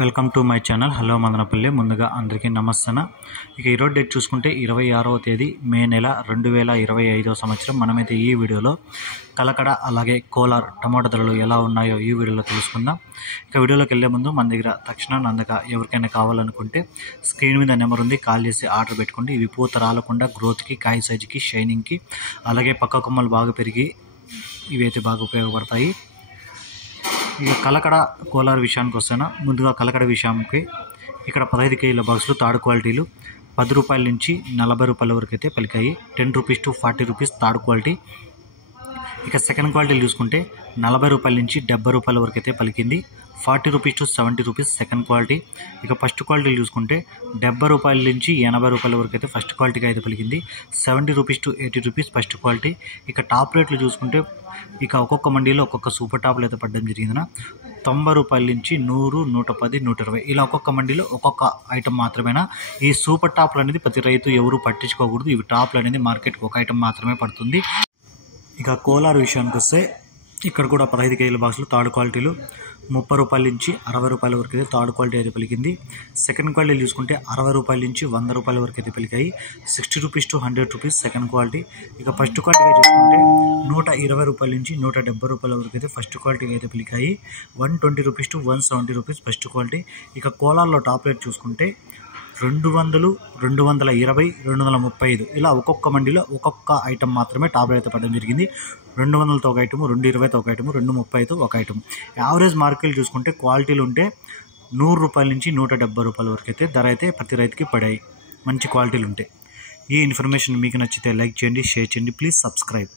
Welcome to my channel. Hello Madanapalle. ముందుగా అందరికీ నమస్తే. ఇక ఈరోజు డేట్ చూసుకుంటే 26వ తేదీ మే నెల 2025వ సంవత్సరం. మనమైతే ఈ వీడియోలో కలకడ అలాగే కోలార్ టమాటో ధరలు ఎలా ఉన్నాయో ఈ వీడియోలో తెలుసుకుందాం. ఇక వీడియోలోకి వెళ్ళే ముందు మన దగ్గర తక్షణాన్ని అందక ఎవరికైనా కావాలనుకుంటే స్క్రీన్ మీద నెంబర్ ఉంది, కాల్ చేసి ఆర్డర్ పెట్టుకోండి. ఇవి పూత రాలకుండా గ్రోత్కి, కాయ సైజుకి, షైనింగ్కి అలాగే పక్క కొమ్మలు బాగా పెరిగి ఇవైతే బాగా ఉపయోగపడతాయి. ఇక కలకడ కోలార్ విషయానికి వస్తేనా, ముందుగా కలకడ విషయానికి ఇక్కడ 15 కేజీల బాక్సులు థర్డ్ క్వాలిటీలు 10 రూపాయల నుంచి 40 రూపాయల వరకు అయితే పలికాయి. 10 rupees to 40 rupees third quality. ఇక సెకండ్ క్వాలిటీలు చూసుకుంటే 40 రూపాయల నుంచి 70 రూపాయల వరకు అయితే పలికింది. 40 rupees to 70 rupees second quality. ఇక ఫస్ట్ క్వాలిటీలు చూసుకుంటే 70 రూపాయల నుంచి 80 రూపాయల వరకు అయితే ఫస్ట్ క్వాలిటీగా అయితే పలికింది. 70 rupees to 80 rupees first quality. ఇక టాప్ రేట్లు చూసుకుంటే ఇక ఒక్కొక్క మండీలో ఒక్కొక్క సూపర్ టాప్లు అయితే పడడం జరిగిందిన 90 రూపాయల నుంచి 100, 110, 120 ఇలా ఒక్కొక్క మండీలో ఒక్కొక్క ఐటమ్ మాత్రమేనా. ఈ సూపర్ టాప్లు అనేది ప్రతి రైతు ఎవరు పట్టించుకోకూడదు. ఇవి టాప్లు అనేది మార్కెట్కి ఒక ఐటమ్ మాత్రమే పడుతుంది. ఇక కోలార్ విషయానికి వస్తే ఇక్కడ కూడా 15 కేజీల బాక్సులు థర్డ్ క్వాలిటీలు 30 రూపాయల నుంచి 60 రూపాయల వరకు అయితే థర్డ్ క్వాలిటీ అయితే పలికింది. సెకండ్ క్వాలిటీ చూసుకుంటే 60 రూపాయల నుంచి 100 రూపాయల వరకు అయితే పలికాయి. 60 rupees to 100 rupees second quality. ఇక ఫస్ట్ క్వాలిటీగా చూసుకుంటే 120 రూపాయల నుంచి 170 రూపాయల వరకు అయితే ఫస్ట్ క్వాలిటీగా అయితే పలికాయి. 120 rupees to 170 rupees first quality. ఇక కోలార్లో టాప్ రేట్ చూసుకుంటే 200, 220, 235 ఇలా ఒక్కొక్క మండీలో ఒక్కొక్క ఐటమ్ మాత్రమే టాప్ రేట్ అయితే పడడం జరిగింది. 200తో ఒక ఐటము, 220తో ఒక ఐటము, 230తో ఒక ఐటమ్. యావరేజ్ మార్కెట్లు చూసుకుంటే క్వాలిటీలు ఉంటే 100 రూపాయల నుంచి 170 రూపాయల వరకు అయితే ధర అయితే ప్రతి రైతుకి పడాయి, మంచి క్వాలిటీలు ఉంటాయి. ఈ ఇన్ఫర్మేషన్ మీకు నచ్చితే లైక్ చేయండి, షేర్ చేయండి, ప్లీజ్ సబ్స్క్రైబ్.